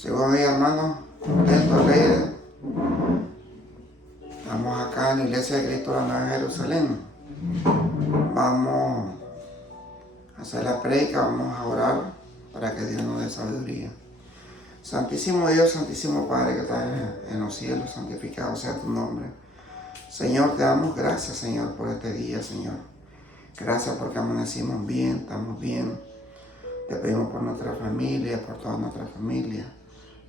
Según mi hermano, contento, alegre. Estamos acá en la Iglesia de Cristo de la Nueva Jerusalén. Vamos a hacer la prédica, vamos a orar para que Dios nos dé sabiduría. Santísimo Dios, Santísimo Padre que estás en los cielos, santificado sea tu nombre. Señor, te damos gracias, Señor, por este día, Señor. Gracias porque amanecimos bien, estamos bien. Te pedimos por nuestra familia, por toda nuestra familia,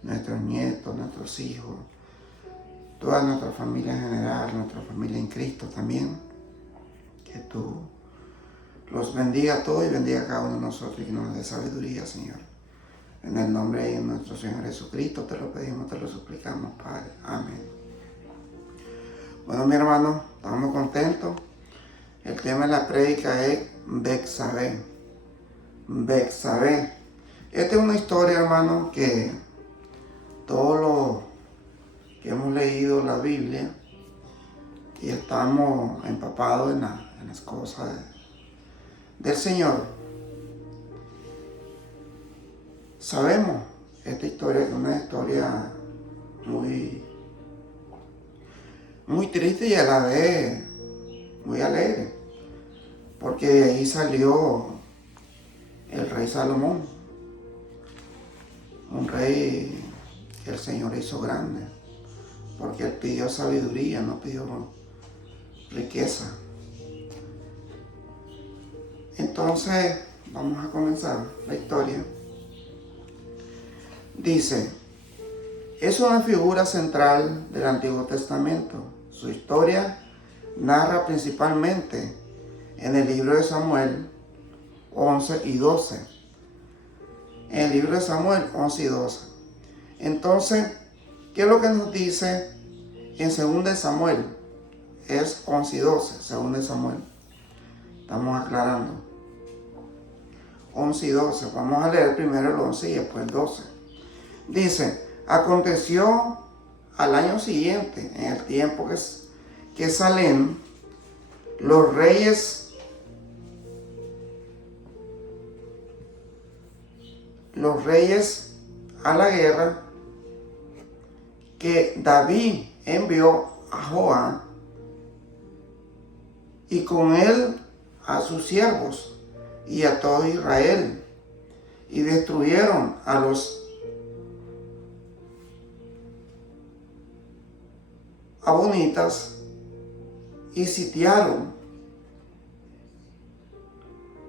nuestros nietos, nuestros hijos, toda nuestra familia en general, nuestra familia en Cristo también. Que tú los bendiga a todos y bendiga a cada uno de nosotros y que nos dé sabiduría, Señor. En el nombre de nuestro Señor Jesucristo te lo pedimos, te lo suplicamos, Padre. Amén. Bueno, mi hermano, estamos contentos. El tema de la prédica es Betsabé. Betsabé. Esta es una historia, hermano, que todos los que hemos leído la Biblia y estamos empapados en las cosas del Señor, sabemos esta historia, que es una historia muy triste y a la vez muy alegre, porque de ahí salió el rey Salomón, un rey que el Señor hizo grande, porque él pidió sabiduría, no pidió riqueza. Entonces, vamos a comenzar la historia. Dice, es una figura central del Antiguo Testamento. Su historia narra principalmente en el libro de Samuel 11 y 12. En el libro de Samuel 11 y 12. Entonces, ¿qué es lo que nos dice en 2 de Samuel? Es 11 y 12, 2 de Samuel. Estamos aclarando. 11 y 12. Vamos a leer primero el 11 y después el 12. Dice, aconteció al año siguiente, en el tiempo que Salem, los reyes a la guerra, que David envió a Joab y con él a sus siervos y a todo Israel, y destruyeron a los amonitas y sitiaron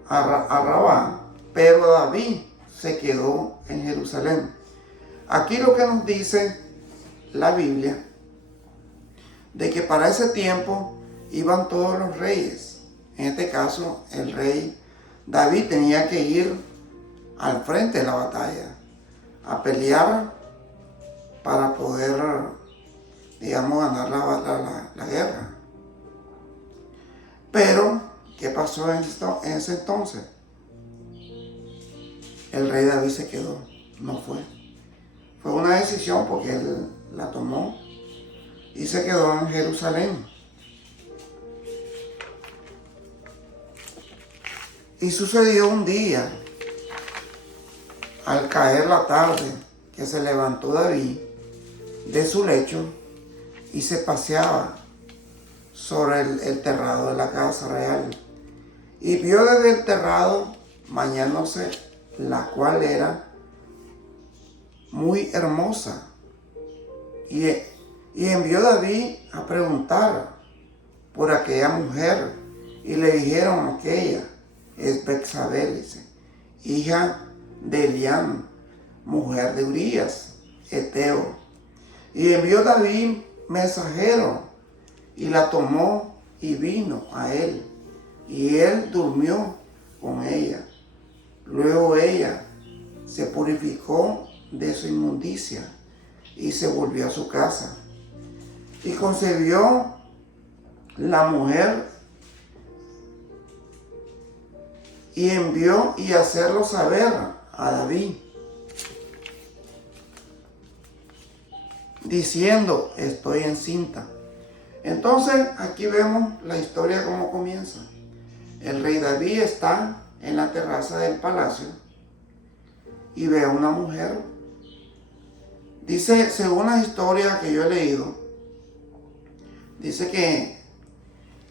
a Rabá, pero David se quedó en Jerusalén. Aquí lo que nos dice la Biblia, de que para ese tiempo iban todos los reyes. En este caso, el rey David tenía que ir al frente de la batalla, a pelear para poder, digamos, ganar la guerra. Pero, ¿qué pasó en ese entonces? El rey David se quedó, no fue. Fue una decisión porque él la tomó y se quedó en Jerusalén. Y sucedió un día, al caer la tarde, que se levantó David de su lecho y se paseaba sobre el terrado de la casa real. Y vio desde el terrado bañándose, la cual era muy hermosa. Y envió David a preguntar por aquella mujer. Y le dijeron, aquella es Betsabé, hija de Eliam, mujer de Urías, Eteo. Y envió David mensajero, y la tomó y vino a él. Y él durmió con ella. Luego ella se purificó de su inmundicia y se volvió a su casa. Y concebió la mujer y envió y hacerlo saber a David, diciendo, estoy encinta. Entonces aquí vemos la historia como comienza. El rey David está en la terraza del palacio y ve a una mujer Dice, según la historia que yo he leído, dice que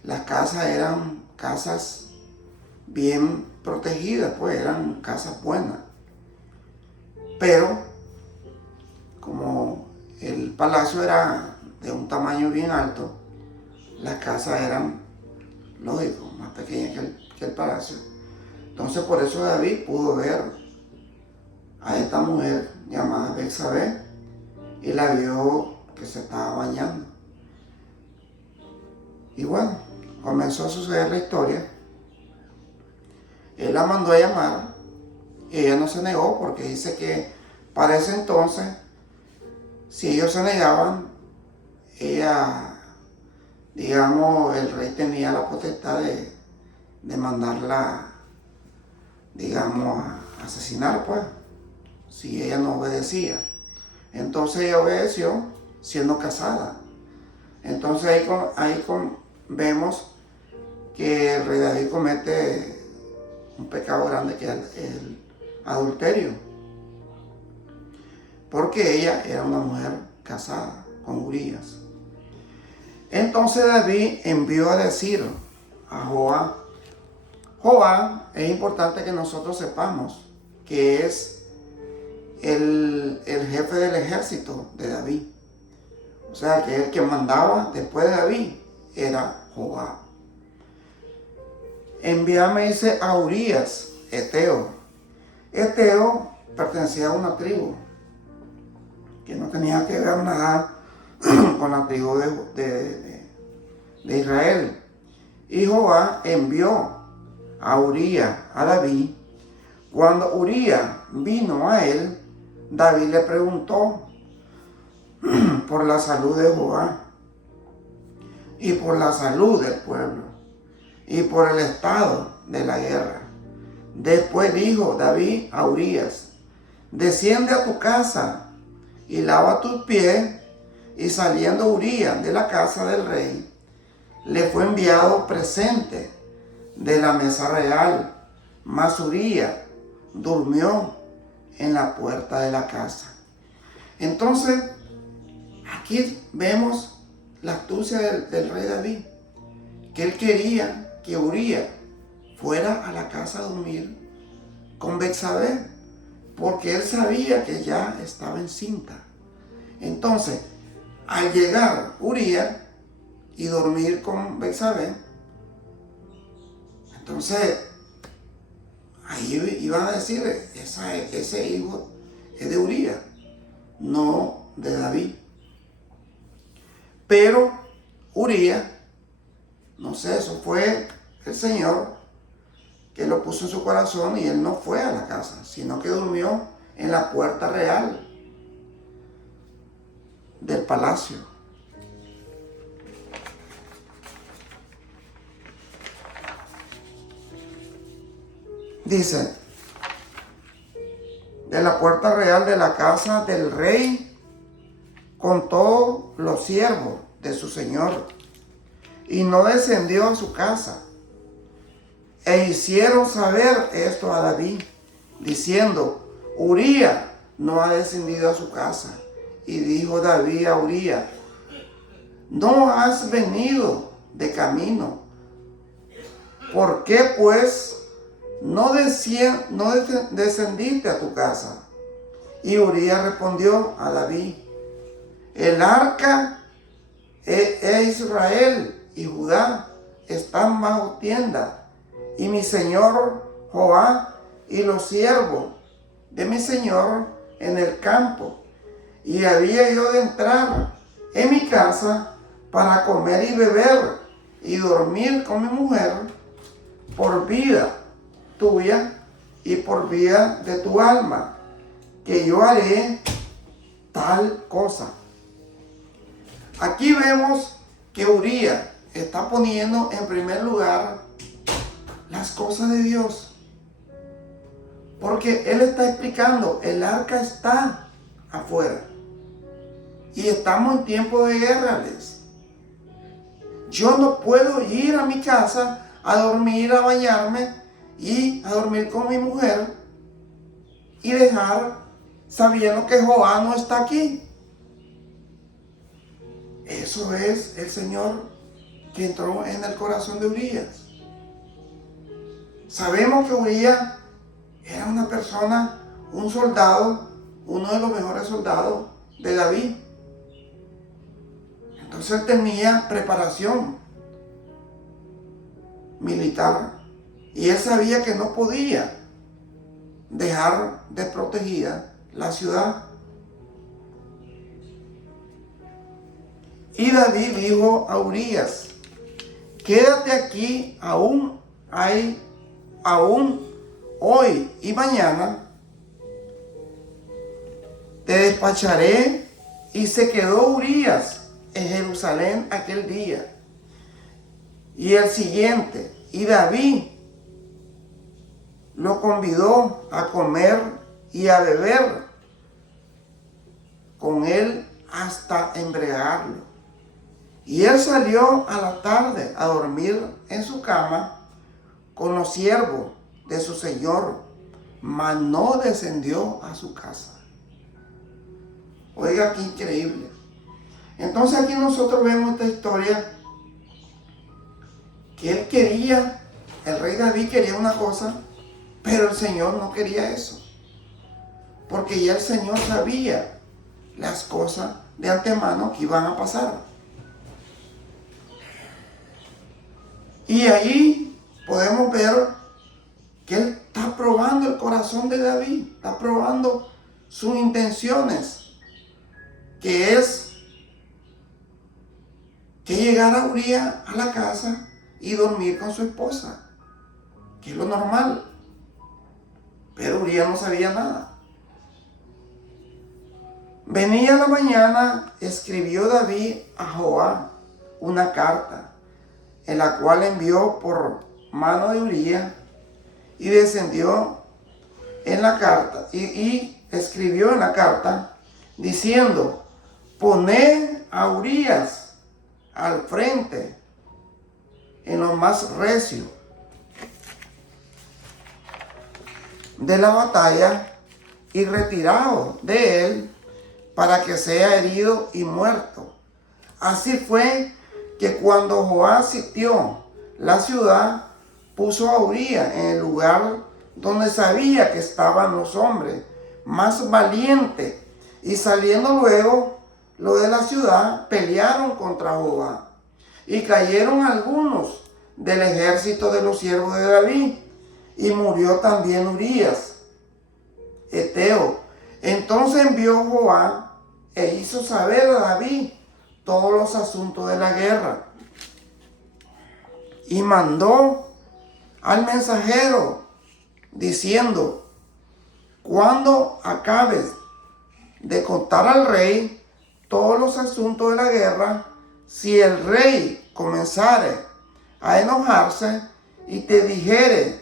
las casas eran casas bien protegidas, pues eran casas buenas. Pero como el palacio era de un tamaño bien alto, las casas eran, lógico, más pequeñas que el palacio. Entonces por eso David pudo ver a esta mujer llamada Betsabé y la vio que se estaba bañando. Y bueno, comenzó a suceder la historia. Él la mandó a llamar y ella no se negó porque dice que para ese entonces, si ellos se negaban, ella, digamos, el rey tenía la potestad de mandarla, digamos, a asesinar, pues, si ella no obedecía. Entonces ella obedeció siendo casada. Entonces vemos que el rey David comete un pecado grande que es el adulterio. Porque ella era una mujer casada con Urías. Entonces David envió a decir a Joab. Joab es importante que nosotros sepamos que es el jefe del ejército de David. O sea, que el que mandaba después de David era Joab. Envíame, dice, a Urías, Eteo. Eteo pertenecía a una tribu que no tenía que ver nada con la tribu de Israel. Y Joab envió a Urías a David. Cuando Urías vino a él, David le preguntó por la salud de Joab y por la salud del pueblo y por el estado de la guerra. Después dijo David a Urías: desciende a tu casa y lava tus pies. Y saliendo Urías de la casa del rey, le fue enviado presente de la mesa real. Mas Urías durmió en la puerta de la casa. Entonces, aquí vemos la astucia del rey David, que él quería que Urías fuera a la casa a dormir con Betsabé, porque él sabía que ya estaba encinta. Entonces, al llegar Urías y dormir con Betsabé, entonces ahí iban a decir, ese hijo es de Urías, no de David. Pero Urías, no sé, eso fue el Señor que lo puso en su corazón y él no fue a la casa, sino que durmió en la puerta real del palacio. Dice, de la puerta real de la casa del rey, con todos los siervos de su señor, y no descendió a su casa. E hicieron saber esto a David, diciendo: Urías no ha descendido a su casa. Y dijo David a Urías: no has venido de camino. ¿Por qué pues no descendiste a tu casa? Y Urías respondió a David: el arca Israel y Judá están bajo tienda, y mi señor Joab y los siervos de mi señor en el campo. Y había yo de entrar en mi casa para comer y beber y dormir con mi mujer, por vida tuya y por vida de tu alma, que yo haré tal cosa. Aquí vemos que Urías está poniendo en primer lugar las cosas de Dios, porque él está explicando, el arca está afuera y estamos en tiempo de guerra. Yo no puedo ir a mi casa a dormir, a bañarme y a dormir con mi mujer y dejar sabiendo que Joab no está aquí. Eso es el Señor que entró en el corazón de Urías. Sabemos que Urías era una persona, un soldado, uno de los mejores soldados de David. Entonces él tenía preparación militar y él sabía que no podía dejar desprotegida la ciudad. Y David dijo a Urías: quédate aquí aún hoy y mañana te despacharé. Y se quedó Urías en Jerusalén aquel día y el siguiente, y David lo convidó a comer y a beber con él hasta embriagarlo. Y él salió a la tarde a dormir en su cama con los siervos de su señor, mas no descendió a su casa. Oiga, qué increíble. Entonces aquí nosotros vemos esta historia que él quería, el rey David quería una cosa, pero el Señor no quería eso. Porque ya el Señor sabía las cosas de antemano que iban a pasar. Y ahí podemos ver que él está probando el corazón de David, está probando sus intenciones, que es que llegara Urías a la casa y dormir con su esposa, que es lo normal. Pero Urías no sabía nada. Venía la mañana, escribió David a Joab una carta, en la cual envió por mano de Urías, y descendió en la carta, y escribió en la carta, diciendo: poned a Urías al frente en lo más recio de la batalla, y retirado de él para que sea herido y muerto. Así fue que cuando Joab sitió la ciudad, puso a Urías en el lugar donde sabía que estaban los hombres más valientes, y saliendo luego los de la ciudad, pelearon contra Joab, y cayeron algunos del ejército de los siervos de David, y murió también Urías, Eteo. Entonces envió Joab e hizo saber a David todos los asuntos de la guerra, y mandó al mensajero diciendo: cuando acabes de contar al rey todos los asuntos de la guerra, si el rey comenzare a enojarse y te dijere: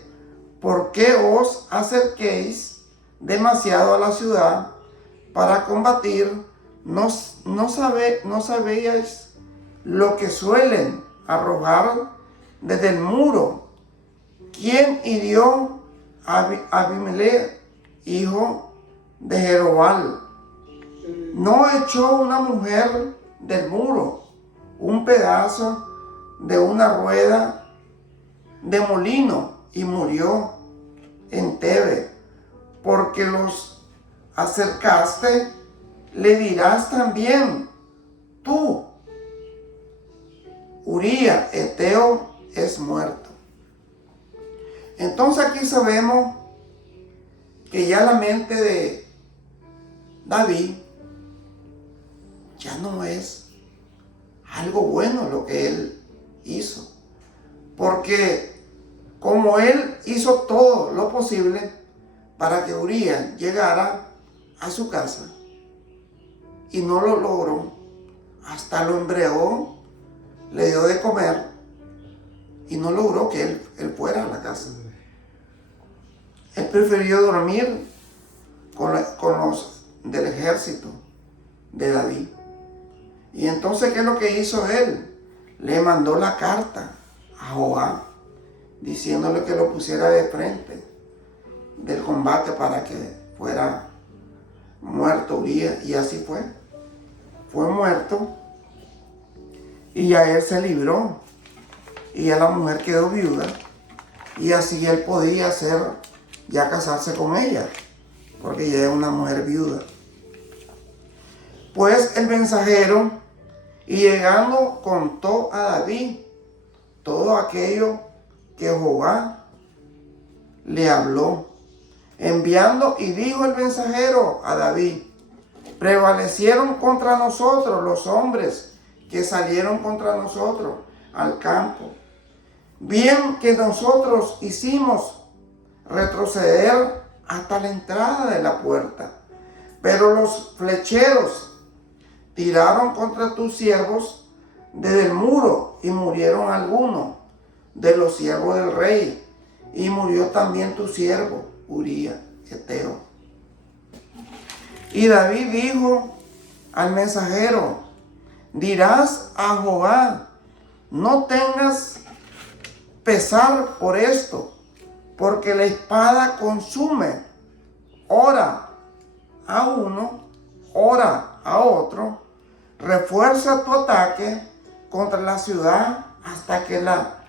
¿por qué os acerquéis demasiado a la ciudad para combatir? ¿No sabéis lo que suelen arrojar desde el muro? ¿Quién hirió a Abimelech, hijo de Jerobal? ¿No echó una mujer del muro un pedazo de una rueda de molino y murió en Tebe? Porque los acercaste, le dirás también tú: Urías, Eteo, es muerto. Entonces aquí sabemos que ya la mente de David ya no es algo bueno lo que él hizo. Porque como él hizo todo lo posible para que Urías llegara a su casa y no lo logró, hasta lo embriagó, le dio de comer y no logró que él fuera a la casa. Él prefirió dormir con los del ejército de David. Y entonces, ¿qué es lo que hizo él? Le mandó la carta a Joab diciéndole que lo pusiera de frente del combate para que fuera muerto Urías. Y así fue. Fue muerto y ya él se libró, y ya la mujer quedó viuda, y así él podía ya casarse con ella, porque ya es una mujer viuda. Pues el mensajero, y llegando, contó a David todo aquello que Jehová le habló, enviando, y dijo el mensajero a David: prevalecieron contra nosotros los hombres que salieron contra nosotros al campo. Bien que nosotros hicimos retroceder hasta la entrada de la puerta, pero los flecheros tiraron contra tus siervos desde el muro, y murieron algunos de los siervos del rey, y murió también tu siervo Urías Eteo. Y David dijo al mensajero: dirás a Jehová, no tengas pesar por esto, porque la espada consume, ora a uno, ora a otro. Refuerza tu ataque contra la ciudad hasta que la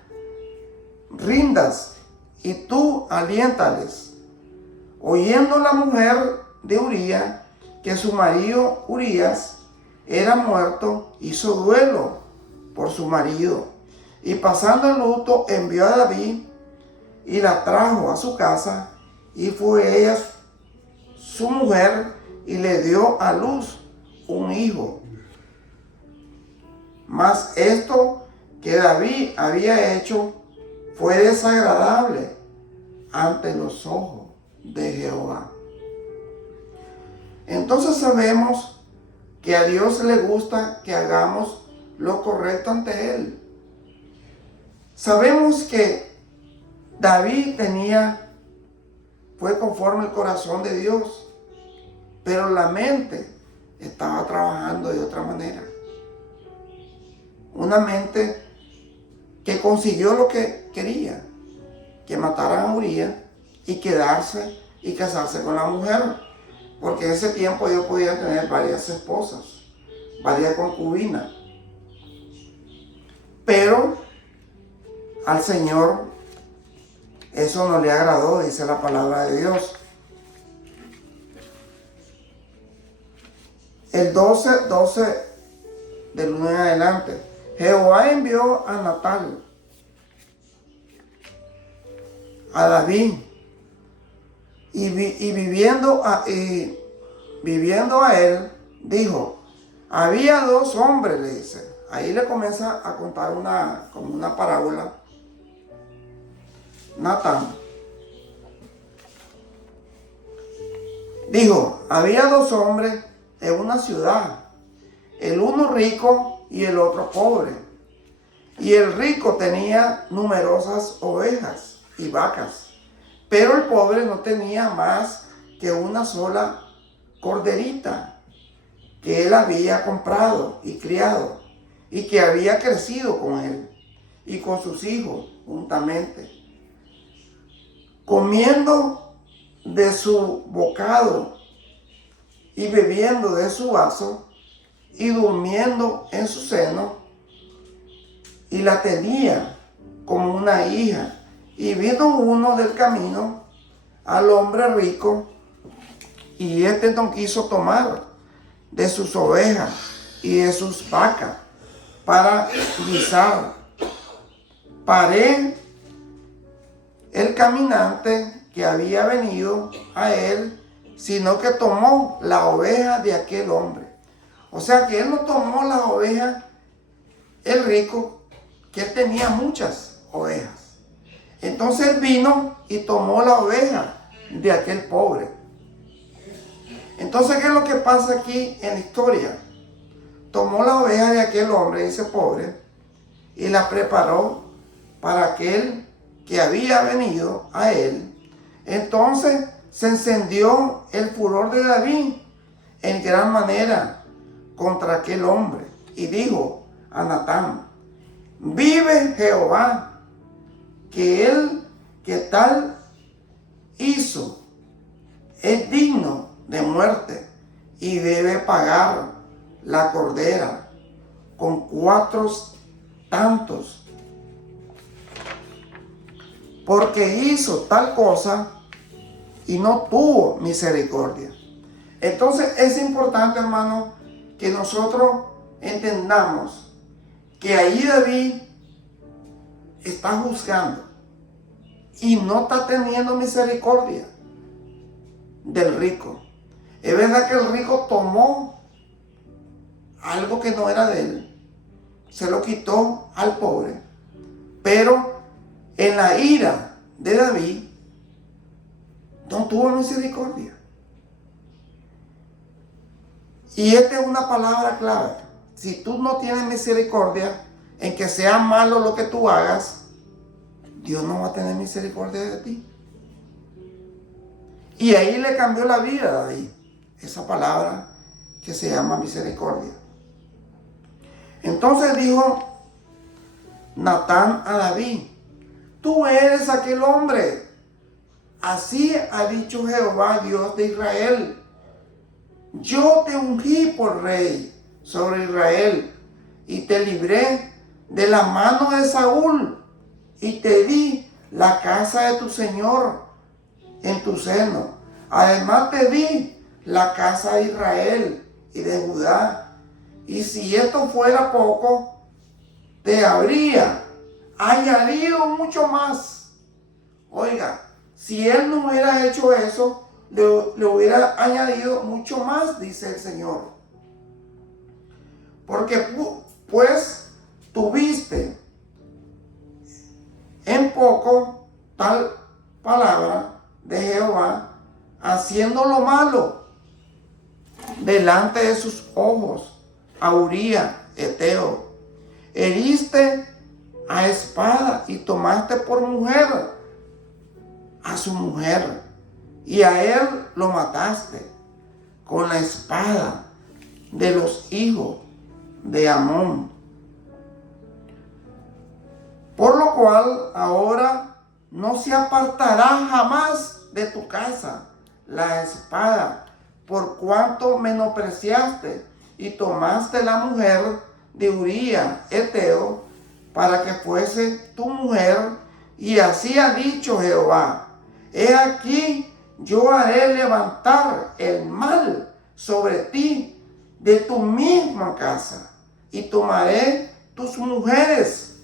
rindas, y tú aliéntales. Oyendo la mujer de Urías que su marido Urías era muerto, hizo duelo por su marido, y pasando el luto envió a David y la trajo a su casa, y fue ella su mujer, y le dio a luz un hijo. Mas esto que David había hecho fue desagradable ante los ojos de Jehová. Entonces sabemos que a Dios le gusta que hagamos lo correcto ante Él. Sabemos que David fue conforme al corazón de Dios, pero la mente estaba trabajando de otra manera. Una mente que consiguió lo que quería, que mataran a Urías y quedarse y casarse con la mujer, porque en ese tiempo ellos podían tener varias esposas, varias concubinas. Pero al Señor eso no le agradó, dice la palabra de Dios. El 12 del 1 en adelante. Jehová envió a Natán, a David, y viviendo a él, dijo: había dos hombres, le dice. Ahí le comienza a contar como una parábola. Natán dijo: había dos hombres en una ciudad, el uno rico y el otro pobre. Y el rico tenía numerosas ovejas y vacas, pero el pobre no tenía más que una sola corderita que él había comprado y criado, y que había crecido con él y con sus hijos juntamente, comiendo de su bocado y bebiendo de su vaso y durmiendo en su seno, y la tenía como una hija. Y vino uno del camino al hombre rico, y éste no quiso tomar de sus ovejas y de sus vacas para guisar. Paré el caminante que había venido a él, sino que tomó la oveja de aquel hombre. O sea que él no tomó las ovejas, el rico, que él tenía muchas ovejas. Entonces él vino y tomó la oveja de aquel pobre. Entonces, ¿qué es lo que pasa aquí en la historia? Tomó la oveja de aquel hombre, ese pobre, y la preparó para aquel que había venido a él. Entonces se encendió el furor de David en gran manera contra aquel hombre, y dijo a Natán: vive Jehová, que él que tal hizo es digno de muerte, y debe pagar la cordera con 4 tantos, porque hizo tal cosa y no tuvo misericordia. Entonces es importante, hermano, que nosotros entendamos que ahí David está juzgando y no está teniendo misericordia del rico. Es verdad que el rico tomó algo que no era de él, se lo quitó al pobre, pero en la ira de David no tuvo misericordia. Y esta es una palabra clave. Si tú no tienes misericordia en que sea malo lo que tú hagas, Dios no va a tener misericordia de ti. Y ahí le cambió la vida a David, esa palabra que se llama misericordia. Entonces dijo Natán a David: tú eres aquel hombre. Así ha dicho Jehová, Dios de Israel: yo te ungí por rey sobre Israel y te libré de la mano de Saúl y te di la casa de tu señor en tu seno. Además te di la casa de Israel y de Judá. Y si esto fuera poco, te habría añadido mucho más. Oiga, si él no hubiera hecho eso, le hubiera añadido mucho más, dice el Señor. Porque pues tuviste en poco tal palabra de Jehová, haciendo lo malo delante de sus ojos a Uría Eteo. Heriste a espada y tomaste por mujer a su mujer, y a él lo mataste con la espada de los hijos de Amón. Por lo cual ahora no se apartará jamás de tu casa la espada, por cuanto menospreciaste y tomaste la mujer de Uría Eteo para que fuese tu mujer. Y así ha dicho Jehová: he aquí, yo haré levantar el mal sobre ti de tu misma casa, y tomaré tus mujeres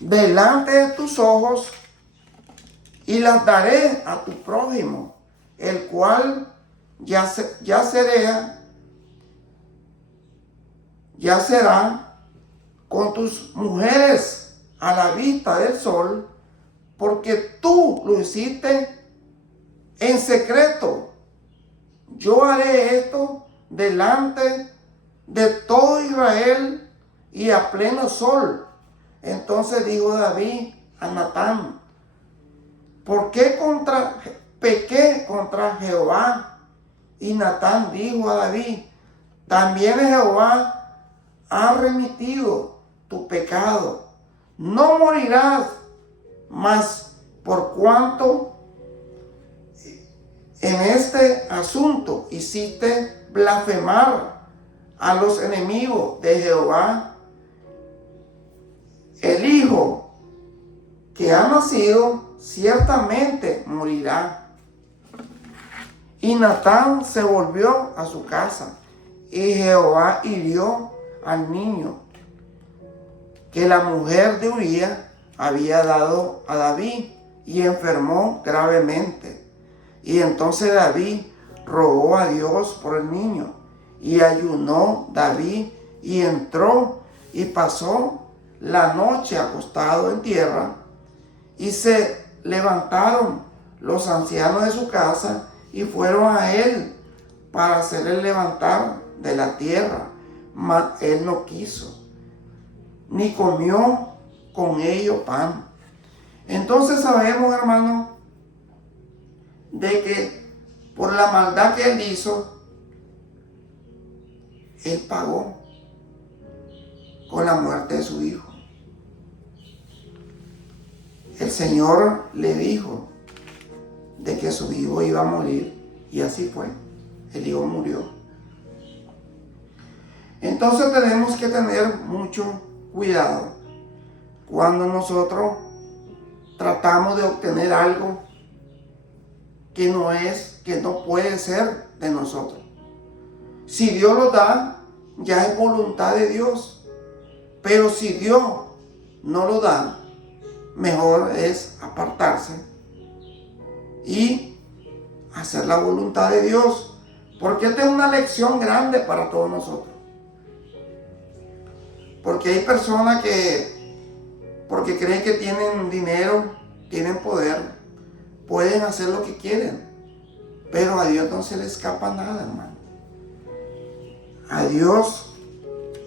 delante de tus ojos, y las daré a tu prójimo, el cual yacerá con tus mujeres a la vista del sol, porque tú lo hiciste en secreto. Yo haré esto delante de todo Israel y a pleno sol. Entonces dijo David a Natán: ¿por qué pequé contra Jehová? Y Natán dijo a David: también Jehová ha remitido tu pecado. No morirás, mas por cuanto en este asunto hiciste blasfemar a los enemigos de Jehová, el hijo que ha nacido ciertamente morirá. Y Natán se volvió a su casa, y Jehová hirió al niño que la mujer de Urías había dado a David, y enfermó gravemente. Y entonces David rogó a Dios por el niño, y ayunó David, y entró y pasó la noche acostado en tierra. Y se levantaron los ancianos de su casa y fueron a él para hacerle levantar de la tierra, mas él no quiso, ni comió con ellos pan. Entonces sabemos, hermano, de que por la maldad que él hizo, él pagó con la muerte de su hijo. El Señor le dijo de que su hijo iba a morir, y así fue. el hijo murió. Entonces tenemos que tener mucho cuidado cuando nosotros tratamos de obtener algo que no puede ser de nosotros. Si Dios lo da, ya es voluntad de Dios. Pero si Dios no lo da, mejor es apartarse y hacer la voluntad de Dios. Porque esta es una lección grande para todos nosotros. Porque hay personas que, porque creen que tienen dinero, tienen poder, pueden hacer lo que quieren. Pero a Dios no se le escapa nada, hermano. A Dios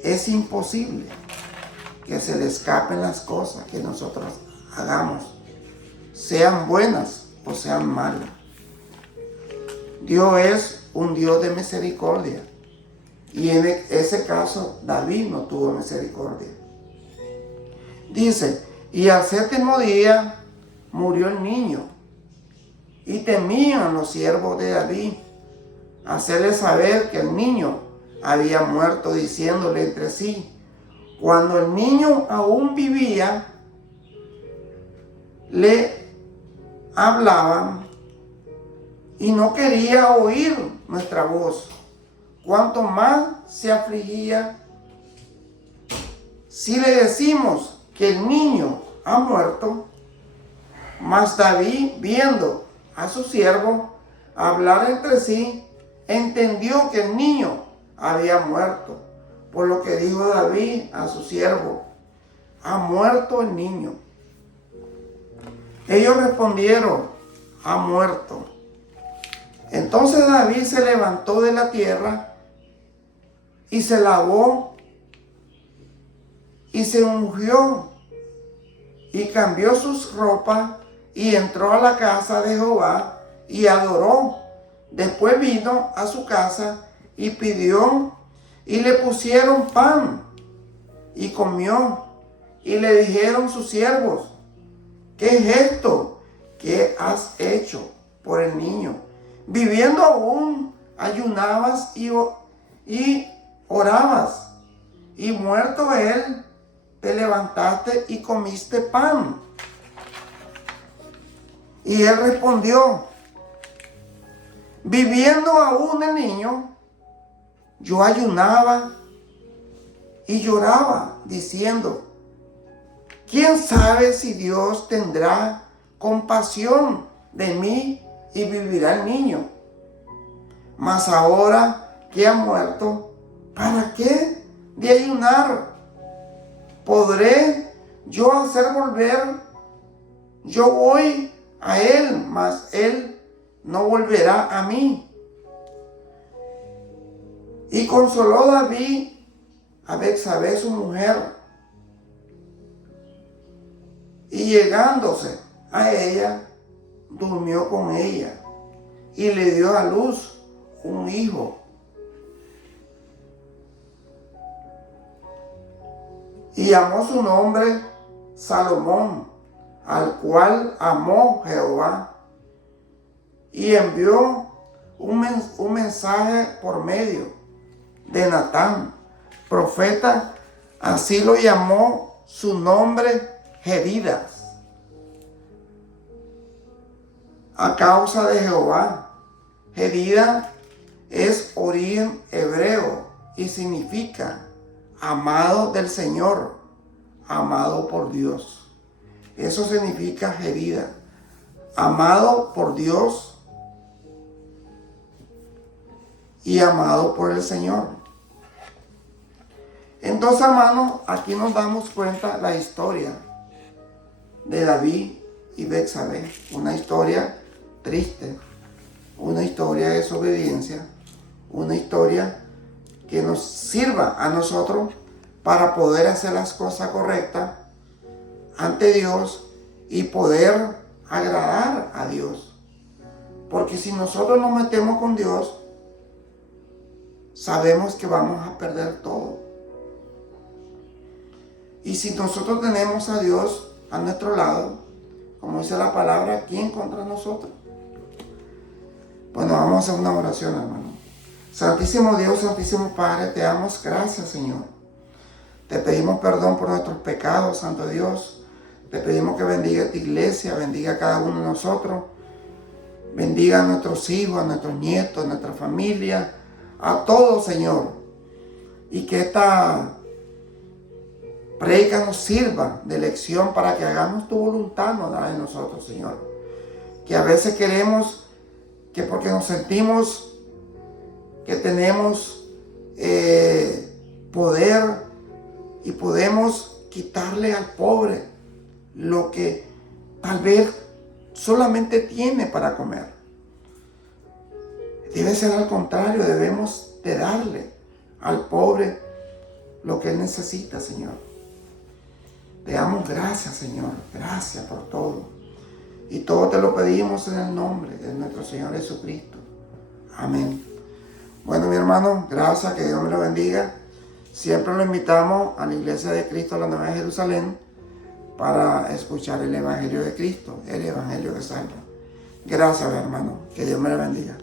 es imposible que se le escapen las cosas que nosotros hagamos, sean buenas o sean malas. Dios es un Dios de misericordia. Y en ese caso, David no tuvo misericordia. Dice, y al 7º día murió el niño. Y temían los siervos de David hacerle saber que el niño había muerto, diciéndole entre sí, cuando el niño aún vivía, le hablaban y no quería oír nuestra voz. Cuanto más se afligía si le decimos que el niño ha muerto. Mas David, viendo a su siervo hablar entre sí, entendió que el niño había muerto. Por lo que dijo David a su siervo, ha muerto el niño. Ellos respondieron, ha muerto. Entonces David se levantó de la tierra y se lavó y se ungió y cambió sus ropas y entró a la casa de Jehová y adoró. Después vino a su casa y pidió y le pusieron pan y comió. Y le dijeron sus siervos, ¿qué es esto que has hecho por el niño? Viviendo aún, ayunabas y orabas, y muerto él, te levantaste y comiste pan. Y él respondió, viviendo aún el niño, yo ayunaba y lloraba, diciendo, ¿quién sabe si Dios tendrá compasión de mí y vivirá el niño? Mas ahora que ha muerto, ¿para qué de ayunar? ¿Podré yo hacer volver? Yo voy a él, mas él no volverá a mí. Y consoló David a Betsabé su mujer, y llegándose a ella, durmió con ella, y le dio a luz un hijo. Y llamó su nombre Salomón, al cual amó Jehová, y envió un mensaje por medio de Natán, profeta, así lo llamó su nombre Jedidas, a causa de Jehová. Jedida es origen hebreo y significa amado del Señor, amado por Dios. Eso significa Jedida, amado por Dios y amado por el Señor. Entonces, hermanos, aquí nos damos cuenta la historia de David y Betsabé, una historia triste, una historia de desobediencia, una historia que nos sirva a nosotros para poder hacer las cosas correctas ante Dios y poder agradar a Dios. Porque si nosotros nos metemos con Dios, sabemos que vamos a perder todo. Y si nosotros tenemos a Dios a nuestro lado, como dice la palabra, ¿quién contra nosotros? Bueno, vamos a hacer una oración, hermano. Santísimo Dios, Santísimo Padre, te damos gracias, Señor. Te pedimos perdón por nuestros pecados, Santo Dios. Te pedimos que bendiga esta iglesia, bendiga a cada uno de nosotros. Bendiga a nuestros hijos, a nuestros nietos, a nuestra familia, a todos, Señor. Y que esta prédica nos sirva de lección para que hagamos tu voluntad, no la de nosotros, Señor. Que a veces queremos que porque nos sentimos que tenemos poder y podemos quitarle al pobre lo que tal vez solamente tiene para comer. Debe ser al contrario, debemos de darle al pobre lo que él necesita, Señor. Te damos gracias, Señor, gracias por todo. Y todo te lo pedimos en el nombre de nuestro Señor Jesucristo. Amén. Bueno, mi hermano, gracias, que Dios me lo bendiga. Siempre lo invitamos a la Iglesia de Cristo, a la Nueva Jerusalén, para escuchar el Evangelio de Cristo, el Evangelio que salva. Gracias, mi hermano, que Dios me lo bendiga.